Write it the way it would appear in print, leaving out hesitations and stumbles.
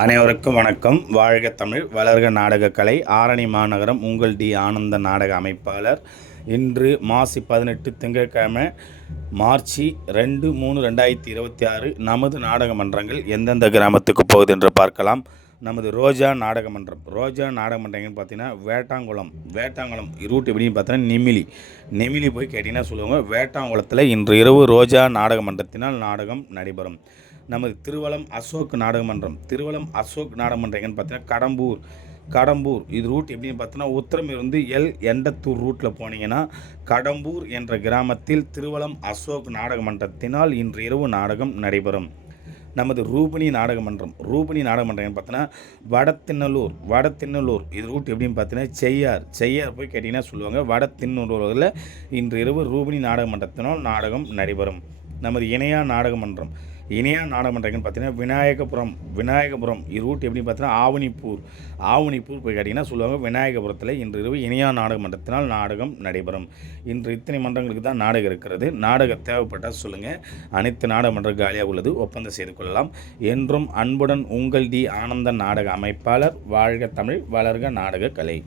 அனைவருக்கும் வணக்கம். வாழ்க தமிழ், வளர்க நாடகக்கலை. ஆரணி மாநகரம் உங்கள் டி ஆனந்த நாடக அமைப்பாளர். இன்று மாசி 18 திங்கட்கிழமை மார்ச் 2/3/2026 நமது நாடக மன்றங்கள் எந்தெந்த கிராமத்துக்கு போகுது என்று பார்க்கலாம். நமது ரோஜா நாடக மன்றம் எங்கன்னு பார்த்தீங்கன்னா வேட்டாங்குளம் ரூட் எப்படின்னு பார்த்தீங்கன்னா நெமிலி போய் கேட்டிங்கன்னா சொல்லுவாங்க. வேட்டாங்குளத்தில் இன்று இரவு ரோஜா நாடக மன்றத்தினால் நாடகம் நடைபெறும். நமது திருவலம் அசோக் நாடக மன்றம் எங்கன்னு பார்த்தீங்கன்னா கடம்பூர் இது ரூட் எப்படின்னு பார்த்தீங்கன்னா உத்தரமிருந்து எண்டத்தூர் ரூட்டில் போனீங்கன்னா கடம்பூர் என்ற கிராமத்தில் திருவலம் அசோக் நாடக மன்றத்தினால் இன்று இரவு நாடகம் நடைபெறும். நமது ரூபினி நாடக மன்றம் எங்கன்னு பார்த்தீங்கன்னா வடத்தின்னலூர் இது ரூட் எப்படின்னு பார்த்தீங்கன்னா செய்யார் போய் கேட்டிங்கன்னா சொல்லுவாங்க. வடத்தின்னலூரில் இன்று இரவு ரூபினி நாடக மன்றத்தினால் நாடகம் நடைபெறும். நமது இணையா நாடக மன்றம் எங்கன்னு பார்த்தீங்கன்னா விநாயகபுரம் இது ரூட் எப்படின்னு பார்த்தீங்கன்னா ஆவணிப்பூர் போய் கேட்டிங்கன்னா சொல்லுவாங்க. விநாயகபுரத்தில் இன்று இரவு இணையா நாடக மன்றத்தினால் நாடகம் நடைபெறும். இன்று இத்தனை மன்றங்களுக்கு தான் நாடகம் இருக்கிறது. நாடகம் தேவைப்பட்டால் சொல்லுங்கள். அனைத்து நாடக மன்றம் காலியாக உள்ளது, ஒப்பந்தம் செய்து கொள்ளலாம். என்றும் அன்புடன் உங்கள் டி ஆனந்த நாடக அமைப்பாளர். வாழ்க தமிழ், வளர்க நாடக கலை.